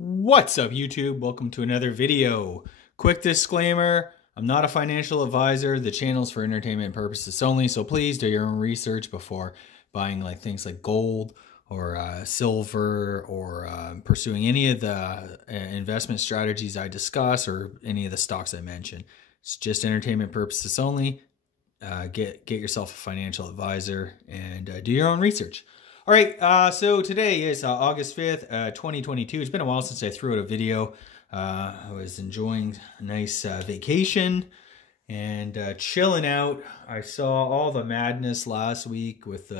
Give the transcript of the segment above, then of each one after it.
What's up, YouTube? Welcome to another video. Quick disclaimer, I'm not a financial advisor. The channel's for entertainment purposes only, so please do your own research before buying things like gold or silver or pursuing any of the investment strategies I discuss or any of the stocks I mention. It's just entertainment purposes only. Get yourself a financial advisor and do your own research. All right, so today is August 5th, 2022. It's been a while since I threw out a video. I was enjoying a nice vacation and chilling out. I saw all the madness last week with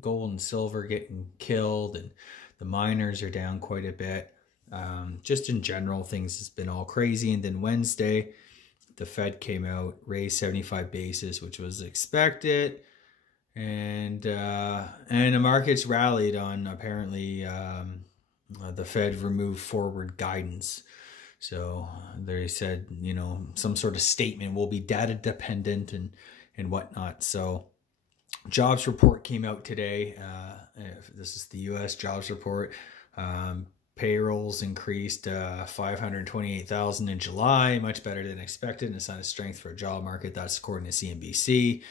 gold and silver getting killed, and the miners are down quite a bit. Just in general, things has been all crazy. And then Wednesday, the Fed came out, raised 75 basis, which was expected. And the markets rallied on apparently the Fed removed forward guidance. So they said, some sort of statement will be data dependent and whatnot. So jobs report came out today. This is the U.S. jobs report. Payrolls increased 528,000 in July, much better than expected, and a sign of strength for a job market. That's according to CNBC.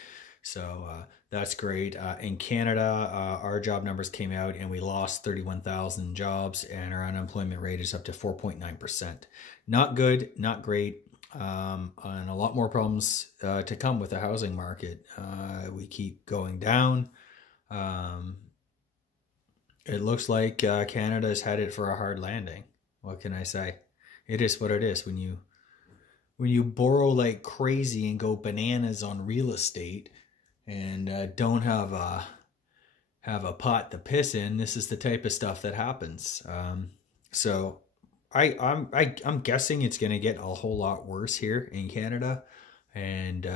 So that's great. In Canada, our job numbers came out and we lost 31,000 jobs, and our unemployment rate is up to 4.9%. Not good, not great, and a lot more problems to come with the housing market. We keep going down. It looks like Canada is headed for a hard landing. What can I say? It is what it is. When you borrow like crazy and go bananas on real estate and don't have a pot to piss in, this is the type of stuff that happens. So I'm guessing it's going to get a whole lot worse here in Canada, and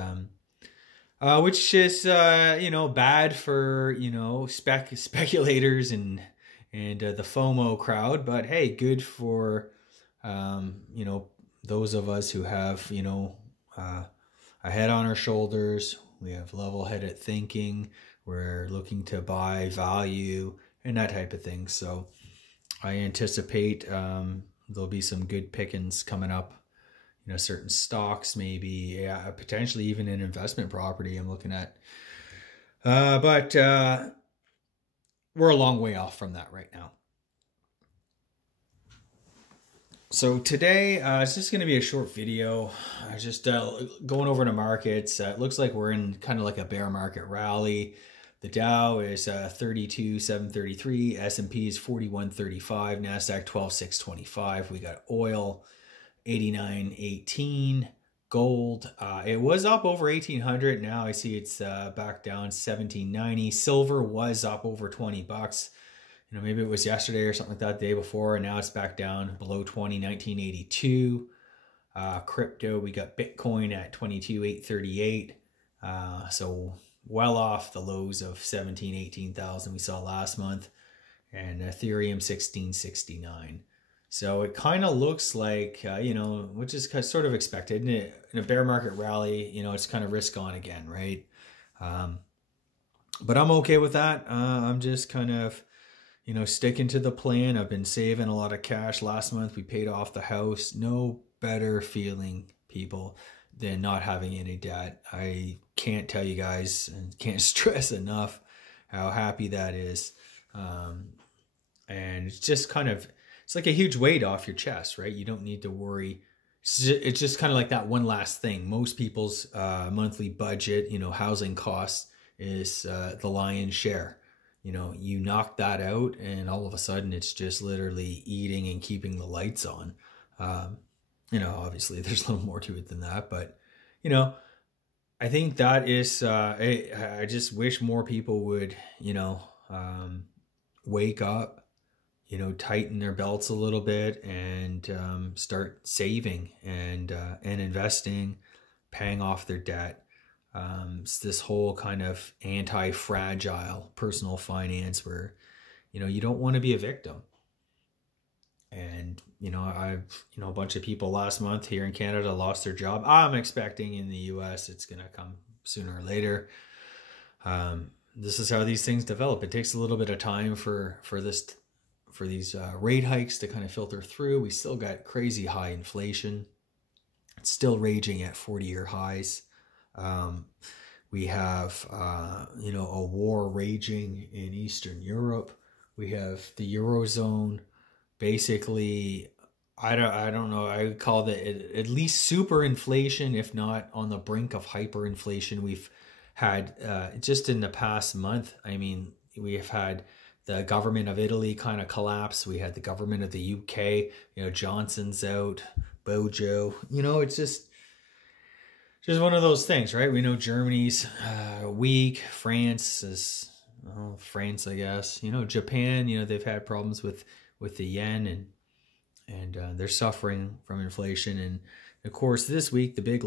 which is bad for speculators and the FOMO crowd. But hey, good for those of us who have a head on our shoulders. We have level-headed thinking. We're looking to buy value and that type of thing. So I anticipate there'll be some good pickings coming up. Certain stocks, maybe, potentially even an investment property I'm looking at. But we're a long way off from that right now. So today, it's just going to be a short video. Just going over the markets. It looks like we're in kind of like a bear market rally. The Dow is 32,733. S&P is 4135. NASDAQ 12,625. We got oil 89.18. Gold, it was up over 1,800. Now I see it's back down 1,790. Silver was up over 20 bucks. Maybe it was yesterday or something like that, the day before, and now it's back down below 20, 1982. Crypto, we got Bitcoin at 22,838. So well off the lows of 17, 18,000 we saw last month. And Ethereum 1669. So it kind of looks like, which is sort of expected. In a bear market rally, it's kind of risk on again, right? But I'm okay with that. I'm just kind of, sticking to the plan. I've been saving a lot of cash. Last month we paid off the house. No better feeling, people, than not having any debt. I can't tell you guys and can't stress enough how happy that is. And it's just kind of, it's like a huge weight off your chest, right? You don't need to worry. It's just kind of like that one last thing. Most people's monthly budget, housing costs is the lion's share. You knock that out and all of a sudden it's just literally eating and keeping the lights on. Obviously there's a little more to it than that, but, I think that is, I just wish more people would, wake up, tighten their belts a little bit and start saving and investing, paying off their debt. It's this whole kind of anti-fragile personal finance where, you don't want to be a victim. And, I've, a bunch of people last month here in Canada lost their job. I'm expecting in the US it's going to come sooner or later. This is how these things develop. It takes a little bit of time for this for these rate hikes to kind of filter through. We still got crazy high inflation. It's still raging at 40-year highs. We have, a war raging in Eastern Europe. We have the Eurozone, basically, I don't know, I would call it at least super inflation, if not on the brink of hyperinflation. We've had, just in the past month, I mean, we have had the government of Italy kind of collapse. We had the government of the UK, Johnson's out, Bojo, it's just one of those things, right? We know Germany's weak. France is, France, I guess. Japan, they've had problems with the yen, and they're suffering from inflation. And of course, this week, the big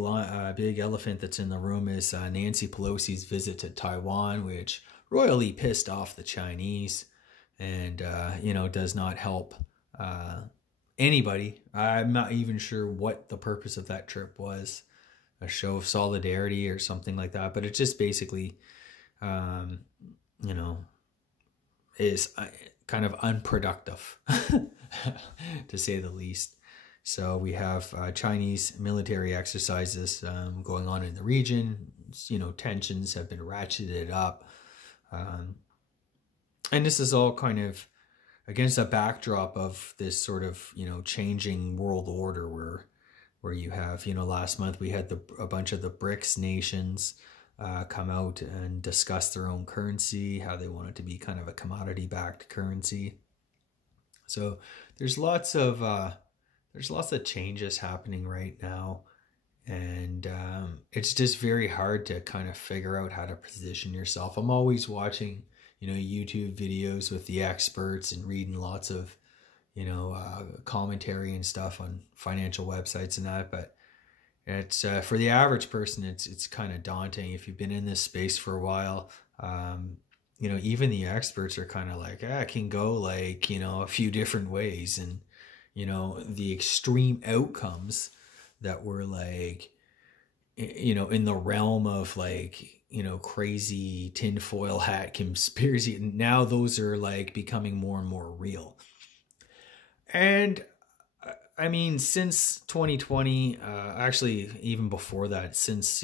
elephant that's in the room is Nancy Pelosi's visit to Taiwan, which royally pissed off the Chinese, and does not help anybody. I'm not even sure what the purpose of that trip was. A show of solidarity or something like that, but it just basically is kind of unproductive to say the least. So we have Chinese military exercises going on in the region. Tensions have been ratcheted up, and this is all kind of against a backdrop of this sort of changing world order where you have, last month we had a bunch of the BRICS nations come out and discuss their own currency, how they want it to be kind of a commodity-backed currency. So there's lots of changes happening right now, and it's just very hard to kind of figure out how to position yourself. I'm always watching, YouTube videos with the experts and reading lots of commentary and stuff on financial websites and that, but it's for the average person, it's kind of daunting. If you've been in this space for a while, even the experts are kind of like, it can go like, a few different ways, and the extreme outcomes that were like, in the realm of like, crazy tinfoil hat conspiracy, and now those are like becoming more and more real. And I mean, since 2020, actually even before that, since,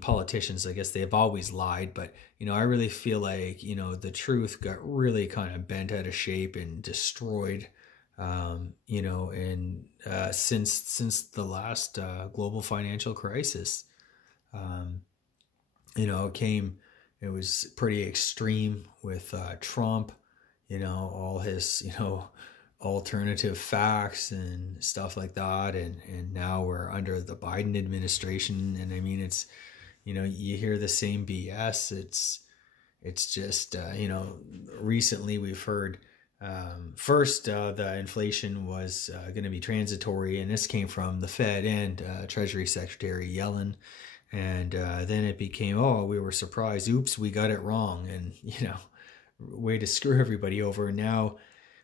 politicians, I guess they've always lied, but, I really feel like, the truth got really kind of bent out of shape and destroyed, since the last global financial crisis. It was pretty extreme with Trump, all his, alternative facts and stuff like that, and now we're under the Biden administration, and I mean, it's, you hear the same BS. It's just recently we've heard first the inflation was going to be transitory, and this came from the Fed and Treasury Secretary Yellen, and then it became, we were surprised, oops, we got it wrong, and way to screw everybody over. And now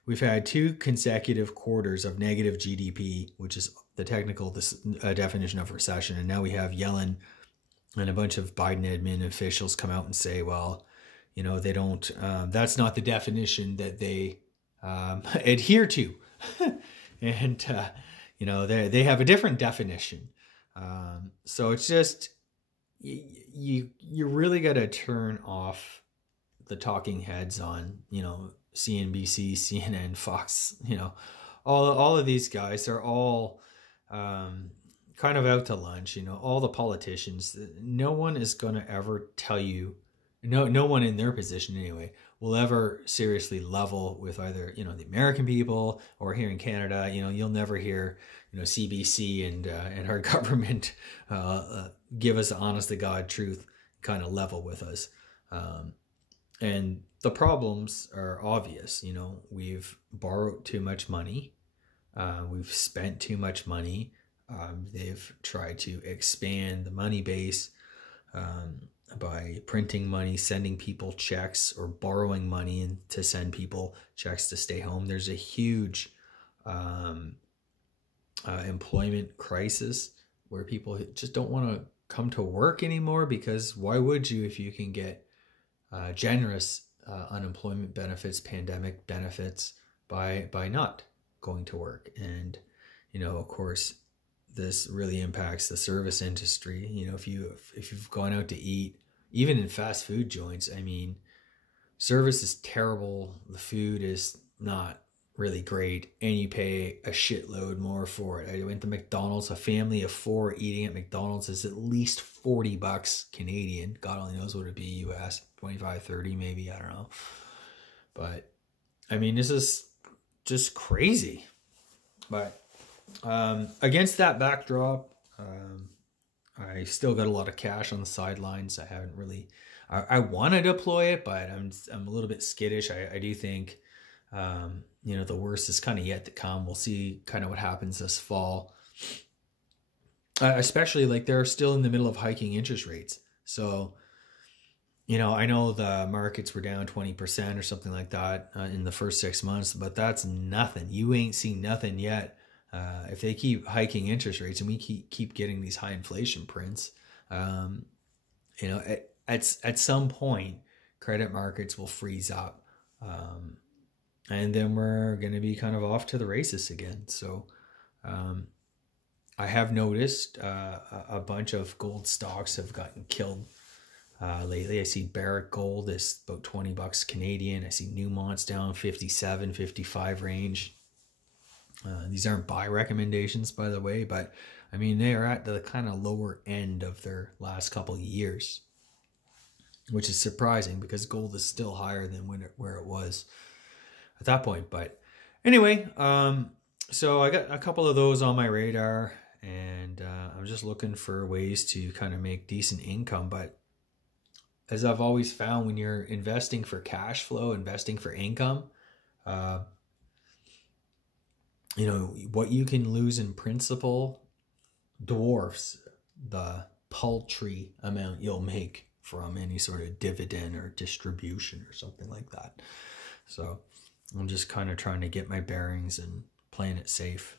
we've had 2 consecutive quarters of negative GDP, which is the technical definition of recession. And now we have Yellen and a bunch of Biden admin officials come out and say, well, they don't, that's not the definition that they adhere to. And, they have a different definition. So it's just, you really got to turn off the talking heads on, CNBC, CNN, Fox, all of these guys are all kind of out to lunch, all the politicians. No one is going to ever tell you, no one in their position anyway, will ever seriously level with either, the American people, or here in Canada, you'll never hear, CBC and our government give us the honest to God truth, kind of level with us. And the problems are obvious. We've borrowed too much money. We've spent too much money. They've tried to expand the money base by printing money, sending people checks, or borrowing money to send people checks to stay home. There's a huge employment crisis where people just don't want to come to work anymore, because why would you if you can get generous unemployment benefits, pandemic benefits by not going to work. And, you know, of course, this really impacts the service industry. You know, if you've gone out to eat, even in fast food joints, I mean, service is terrible. The food is not really great, and you pay a shitload more for it. I went to McDonald's. A family of 4 eating at McDonald's is at least $40 Canadian. God only knows what it'd be US, 25, 30 maybe, I don't know. But I mean, this is just crazy. But against that backdrop, I still got a lot of cash on the sidelines. I haven't really, I want to deploy it, but I'm a little bit skittish. I do think, you know, the worst is kind of yet to come. We'll see kind of what happens this fall. Especially like they're still in the middle of hiking interest rates. So, you know, I know the markets were down 20% or something like that in the first 6 months, but that's nothing. You ain't seen nothing yet. If they keep hiking interest rates and we keep getting these high inflation prints, you know, at some point, credit markets will freeze up. And then we're going to be kind of off to the races again. So I have noticed a bunch of gold stocks have gotten killed lately. I see Barrick Gold is about $20 Canadian. I see Newmont's down 57, 55 range. These aren't buy recommendations, by the way, but I mean, they are at the kind of lower end of their last couple of years, which is surprising because gold is still higher than where it was at that point. But anyway, so I got a couple of those on my radar, and I'm just looking for ways to kind of make decent income. But as I've always found, when you're investing for cash flow, investing for income, you know, what you can lose in principal dwarfs the paltry amount you'll make from any sort of dividend or distribution or something like that. So I'm just kind of trying to get my bearings and playing it safe.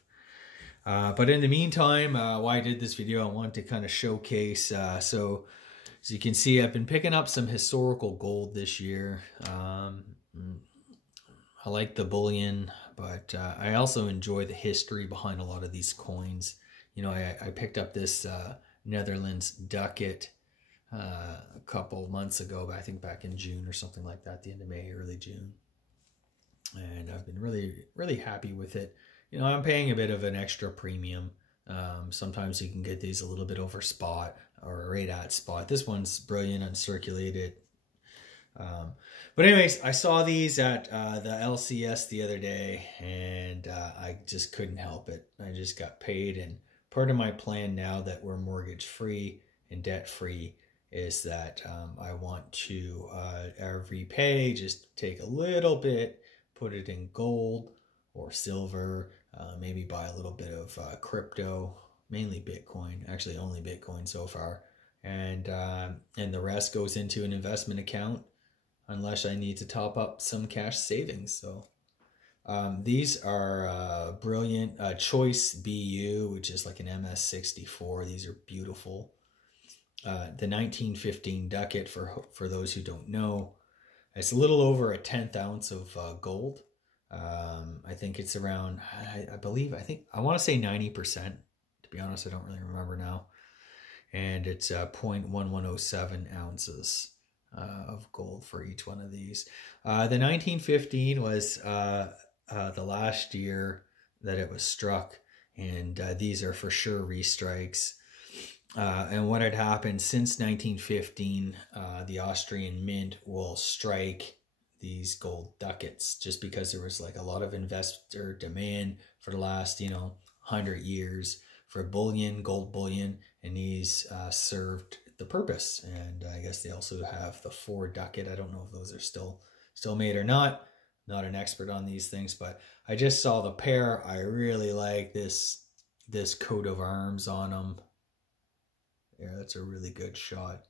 But in the meantime, why I did this video, I wanted to kind of showcase. So as you can see, I've been picking up some historical gold this year. I like the bullion, but I also enjoy the history behind a lot of these coins. You know, I picked up this Netherlands ducat a couple months ago, but I think back in June or something like that, the end of May, early June. And I've been really, really happy with it. You know, I'm paying a bit of an extra premium. Sometimes you can get these a little bit over spot or right at spot. This one's brilliant uncirculated. But anyways, I saw these at the LCS the other day, and I just couldn't help it. I just got paid, and part of my plan now that we're mortgage free and debt free is that I want to every pay just take a little bit, put it in gold or silver, maybe buy a little bit of crypto, mainly Bitcoin, actually only Bitcoin so far, and the rest goes into an investment account unless I need to top up some cash savings. So these are brilliant. Choice BU, which is like an MS64. These are beautiful. The 1915 ducat, for those who don't know, it's a little over a 1/10 ounce of gold. I think it's around, I want to say 90%. To be honest, I don't really remember now. And it's 0.1107 ounces of gold for each one of these. The 1915 was the last year that it was struck, and these are for sure restrikes. And what had happened since 1915, the Austrian mint will strike these gold ducats just because there was like a lot of investor demand for the last, 100 years for bullion, gold bullion, and these served the purpose. And I guess they also have the 4 ducat. I don't know if those are still made or not. Not an expert on these things, but I just saw the pair. I really like this coat of arms on them. Yeah, that's a really good shot.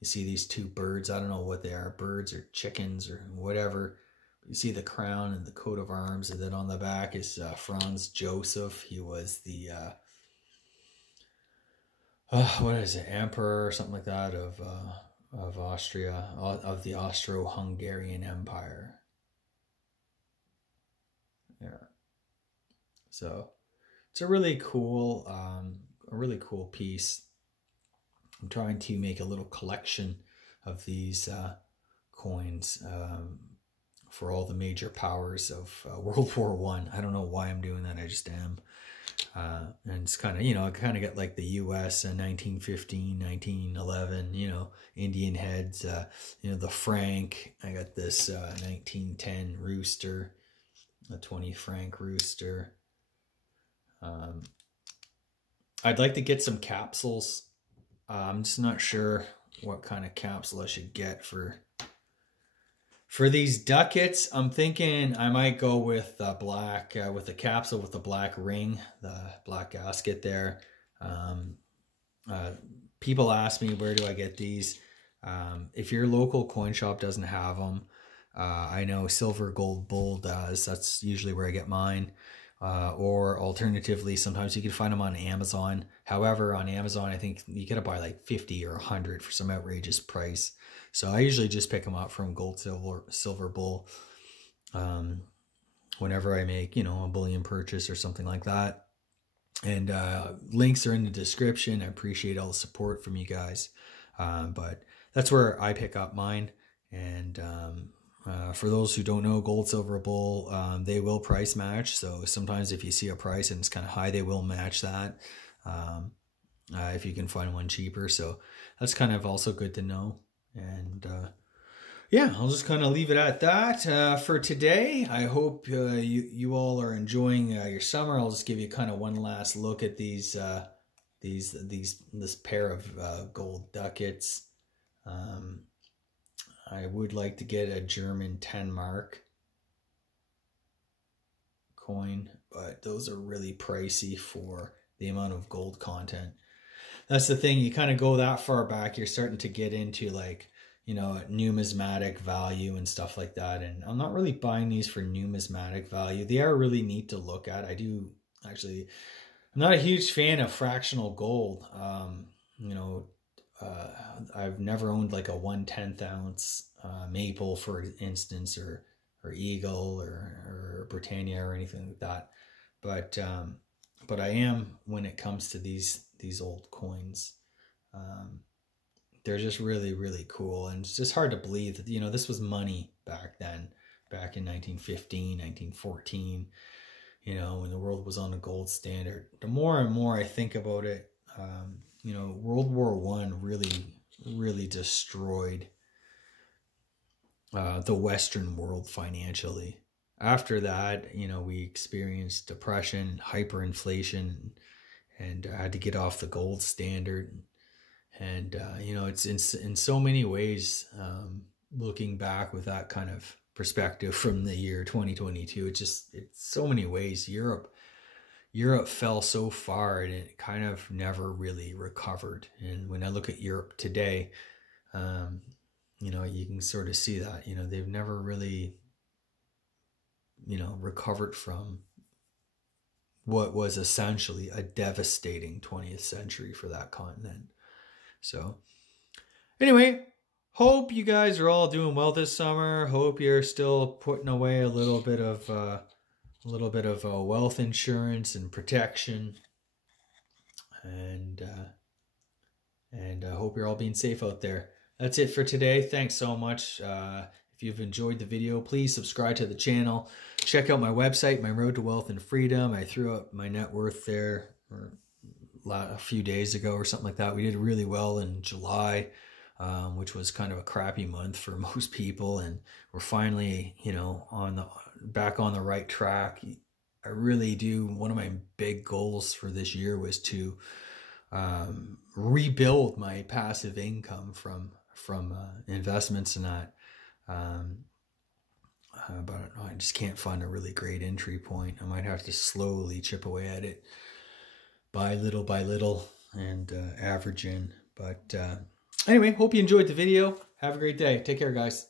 You see these 2 birds. I don't know what they are, birds or chickens or whatever. You see the crown and the coat of arms, and then on the back is Franz Joseph. He was the what is it, emperor or something like that of Austria, of the Austro-Hungarian Empire. Yeah. So it's a really cool piece. I'm trying to make a little collection of these coins for all the major powers of World War One. I don't know why I'm doing that. I just am. And it's kind of, I kind of get like the U.S. 1915, 1911, Indian heads, the franc. I got this 1910 rooster, a 20 franc rooster. I'd like to get some capsules. I'm just not sure what kind of capsule I should get for these ducats. I'm thinking I might go with black, with the capsule with the black ring, the black gasket there. People ask me, where do I get these? If your local coin shop doesn't have them, I know Silver Gold Bull does. That's usually where I get mine. Or alternatively, sometimes you can find them on Amazon. However, on Amazon, I think you gotta buy like 50 or 100 for some outrageous price. So I usually just pick them up from Gold Silver Bull whenever I make, a bullion purchase or something like that. And links are in the description. I appreciate all the support from you guys. But that's where I pick up mine. And for those who don't know, Gold Silver Bull, they will price match. So sometimes if you see a price and it's kind of high, they will match that if you can find one cheaper. So that's kind of also good to know. And yeah, I'll just kind of leave it at that for today. I hope you all are enjoying your summer. I'll just give you kind of one last look at this pair of gold ducats. I would like to get a German 10 mark coin, but those are really pricey for the amount of gold content. That's the thing, you kind of go that far back, you're starting to get into like, numismatic value and stuff like that. And I'm not really buying these for numismatic value. They are really neat to look at. I do actually, I'm not a huge fan of fractional gold. I've never owned like a 1/10 ounce maple, for instance, or eagle or Britannia or anything like that. But I am, when it comes to these old coins, they're just really, really cool. And it's just hard to believe that, this was money back then, back in 1915, 1914, when the world was on a gold standard. The more and more I think about it, World War I really, really destroyed the Western world financially. After that, we experienced depression, hyperinflation, and had to get off the gold standard. And, it's in so many ways, looking back with that kind of perspective from the year 2022, it's so many ways. Europe fell so far and it kind of never really recovered. And when I look at Europe today, you can sort of see that, they've never really, recovered from what was essentially a devastating 20th century for that continent. So anyway, hope you guys are all doing well this summer. Hope you're still putting away a little bit of wealth insurance and protection, and I hope you're all being safe out there. That's it for today. Thanks so much. If you've enjoyed the video, please subscribe to the channel. Check out my website, My Road to Wealth and Freedom. I threw up my net worth there a few days ago or something like that. We did really well in July, which was kind of a crappy month for most people, and we're finally, back on the right track. I really do. One of my big goals for this year was to rebuild my passive income from investments and that. But I just can't find a really great entry point. I might have to slowly chip away at it by little and average in. But anyway, hope you enjoyed the video. Have a great day. Take care, guys.